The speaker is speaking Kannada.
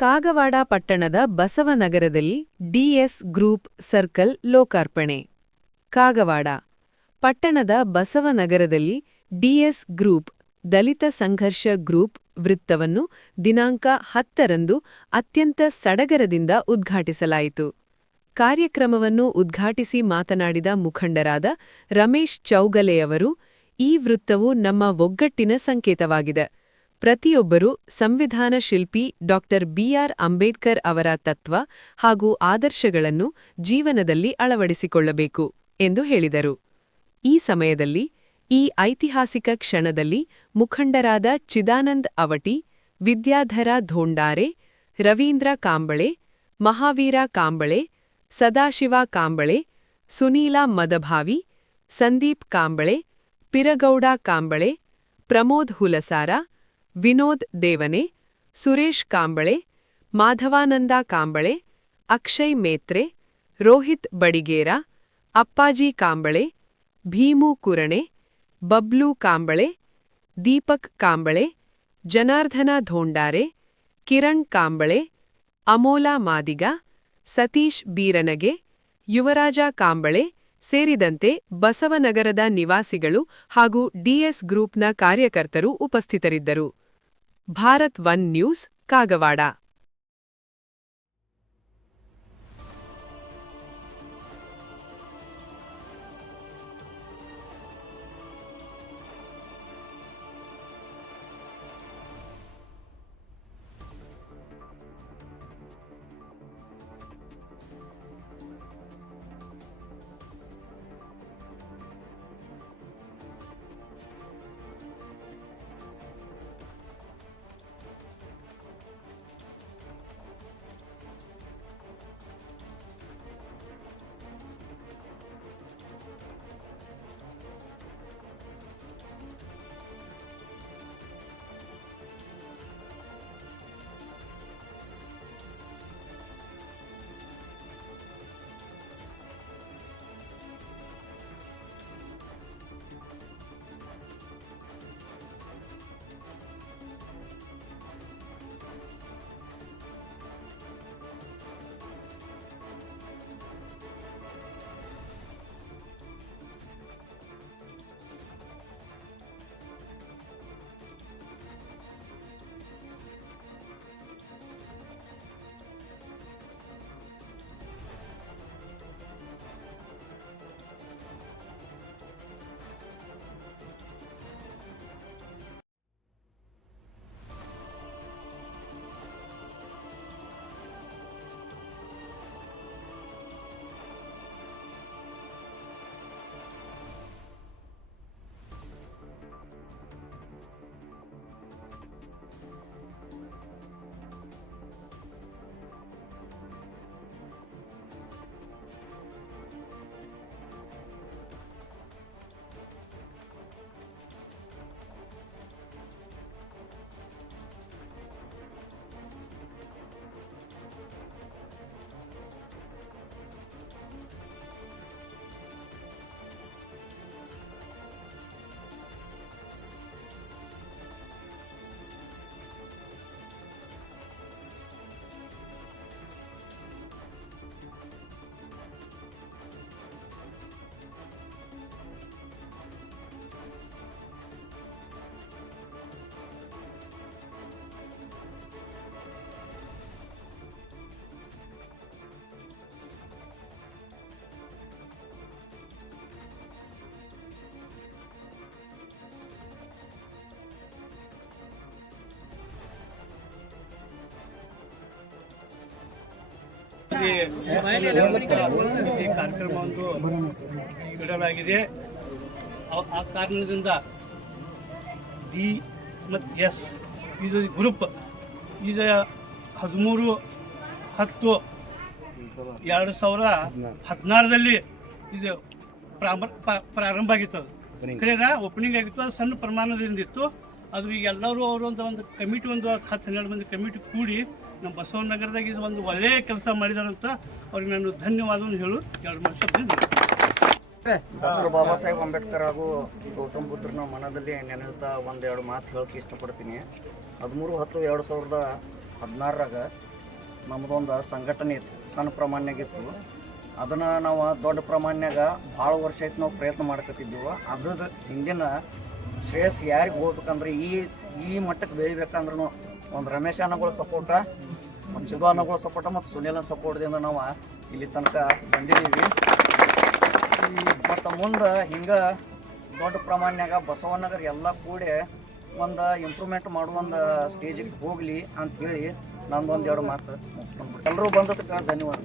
ಕಾಗವಾಡ ಪಟ್ಟಣದ ಬಸವನಗರದಲ್ಲಿ ಡಿಎಸ್ ಗ್ರೂಪ್ ಸರ್ಕಲ್ ಲೋಕಾರ್ಪಣೆ. ಕಾಗವಾಡ ಪಟ್ಟಣದ ಬಸವನಗರದಲ್ಲಿ ಡಿಎಸ್ ಗ್ರೂಪ್ ದಲಿತ ಸಂಘರ್ಷ ಗ್ರೂಪ್ ವೃತ್ತವನ್ನು ದಿನಾಂಕ 10ರಂದು ಅತ್ಯಂತ ಸಡಗರದಿಂದ ಉದ್ಘಾಟಿಸಲಾಯಿತು. ಕಾರ್ಯಕ್ರಮವನ್ನು ಉದ್ಘಾಟಿಸಿ ಮಾತನಾಡಿದ ಮುಖಂಡರಾದ ರಮೇಶ್ ಚೌಗಲೆಯವರು, ಈ ವೃತ್ತವು ನಮ್ಮ ಒಗ್ಗಟ್ಟಿನ ಸಂಕೇತವಾಗಿದೆ. ಪ್ರತಿಯೊಬ್ಬರೂ ಸಂವಿಧಾನ ಶಿಲ್ಪಿ ಡಾ. ಬಿಆರ್ ಅಂಬೇಡ್ಕರ್ ಅವರ ತತ್ವ ಹಾಗೂ ಆದರ್ಶಗಳನ್ನು ಜೀವನದಲ್ಲಿ ಅಳವಡಿಸಿಕೊಳ್ಳಬೇಕು ಎಂದು ಹೇಳಿದರು. ಈ ಸಮಯದಲ್ಲಿ ಈ ಐತಿಹಾಸಿಕ ಕ್ಷಣದಲ್ಲಿ ಮುಖಂಡರಾದ ಚಿದಾನಂದ್ ಅವಟಿ, ವಿದ್ಯಾಧರ ಧೋಂಡಾರೆ, ರವೀಂದ್ರ ಕಾಂಬಳೆ, ಮಹಾವೀರ ಕಾಂಬಳೆ, ಸದಾಶಿವ ಕಾಂಬಳೆ, ಸುನೀಲಾ ಮದಭಾವಿ, ಸಂದೀಪ್ ಕಾಂಬಳೆ, ಪಿರಗೌಡ ಕಾಂಬಳೆ, ಪ್ರಮೋದ್ ಹುಲಸಾರ, ವಿನೋದ್ ದೇವನೆ, ಸುರೇಶ್ ಕಾಂಬಳೆ, ಮಾಧವಾನಂದ ಕಾಂಬಳೆ, ಅಕ್ಷಯ್ ಮೇತ್ರೆ, ರೋಹಿತ್ ಬಡಿಗೇರ, ಅಪ್ಪಾಜಿ ಕಾಂಬಳೆ, ಭೀಮು ಕುರಣೆ, ಬಬ್ಲು ಕಾಂಬಳೆ, ದೀಪಕ್ ಕಾಂಬಳೆ, ಜನಾರ್ದನ ಧೋಂಡಾರೆ, ಕಿರಣ್ ಕಾಂಬಳೆ, ಅಮೋಲಾ ಮಾದಿಗ, ಸತೀಶ್ ಬೀರನಗೆ, ಯುವರಾಜ ಕಾಂಬಳೆ ಸೇರಿದಂತೆ ಬಸವನಗರದ ನಿವಾಸಿಗಳು ಹಾಗೂ ಡಿಎಸ್ ಗ್ರೂಪ್ನ ಕಾರ್ಯಕರ್ತರು ಉಪಸ್ಥಿತರಿದ್ದರು. Bharat one news, Kagwad. ಈ ಕಾರ್ಯಕ್ರಮವನ್ನು ಇಡಲಾಗಿದೆ. ಆ ಕಾರಣದಿಂದ ಡಿ ಮತ್ತು ಎಸ್ ಇದು ಗ್ರೂಪ್ ಇದು 13/10/2016 ಇದು ಪ್ರಾರಂಭ ಆಗಿತ್ತು. ಕಡೆಯ ಓಪನಿಂಗ್ ಆಗಿತ್ತು. ಅದು ಸಣ್ಣ ಪ್ರಮಾಣದಿಂದ ಇತ್ತು. ಅದು ಈಗ ಎಲ್ಲರೂ ಅವರು ಒಂದು ಕಮಿಟಿ, ಒಂದು 10-12 ಮಂದಿ ಕಮಿಟಿ ಕೂಡಿ ನಮ್ಮ ಬಸವನಗರದಾಗ ಇದು ಒಂದು ಒಳ್ಳೆಯ ಕೆಲಸ ಮಾಡಿದಾರಂತ ಅವ್ರಿಗೆ ನಾನು ಧನ್ಯವಾದವನ್ನು ಹೇಳು 2 ಶಬ್ದ. ಡಾಕ್ಟರ್ ಬಾಬಾ ಸಾಹೇಬ್ ಅಂಬೇಡ್ಕರ್ ಹಾಗೂ ಗೌತಮ್ ಬುದ್ಧರನ್ನ ಮನದಲ್ಲಿ ನೆನೆಯುತ್ತಾ 1-2 ಮಾತು ಹೇಳೋಕೆ ಇಷ್ಟಪಡ್ತೀನಿ. 13/10/2016 ನಮ್ಮದೊಂದು ಸಂಘಟನೆ ಇತ್ತು, ಸಣ್ಣ ಪ್ರಮಾಣನಾಗಿತ್ತು. ಅದನ್ನು ನಾವು ದೊಡ್ಡ ಪ್ರಮಾಣನಾಗ ಭಾಳ ವರ್ಷ ಆಯ್ತು ನಾವು ಪ್ರಯತ್ನ ಮಾಡ್ಕೊತಿದ್ದೀವಿ. ಅದ್ರದ್ದು ಹಿಂದಿನ ಶ್ರೇಯಸ್ ಯಾರಿಗೆ ಹೋಗ್ಬೇಕಂದ್ರೆ ಈ ಮಟ್ಟಕ್ಕೆ ಬೆಳಿಬೇಕಂದ್ರೂ ಒಂದು ರಮೇಶ್ ಅನ್ನಗಳ ಸಪೋರ್ಟ, ಒಂದು ಚಿದು ಅನ್ನಗಳ ಸಪೋರ್ಟ ಮತ್ತು ಸುನೀಲನ ಸಪೋರ್ಟ್ದಿಂದ ನಾವು ಇಲ್ಲಿ ತನಕ ಬಂದಿದ್ದೀವಿ. ಮತ್ತು ಮುಂದೆ ಹಿಂಗೆ ದೊಡ್ಡ ಪ್ರಮಾಣನಾಗ ಬಸವನಗರ ಎಲ್ಲ ಕೂಡಿ ಒಂದು ಇಂಪ್ರೂವ್ಮೆಂಟ್ ಮಾಡುವಂದು ಸ್ಟೇಜಿಗೆ ಹೋಗಲಿ ಅಂಥೇಳಿ ನಂದೊಂದು ಎರಡು ಮಾತು ಮುಗಿಸ್ಕೊಂಡ್ಬಿಟ್ಟು ಎಲ್ಲರೂ ಬಂದದಕ್ಕೆ ಧನ್ಯವಾದ.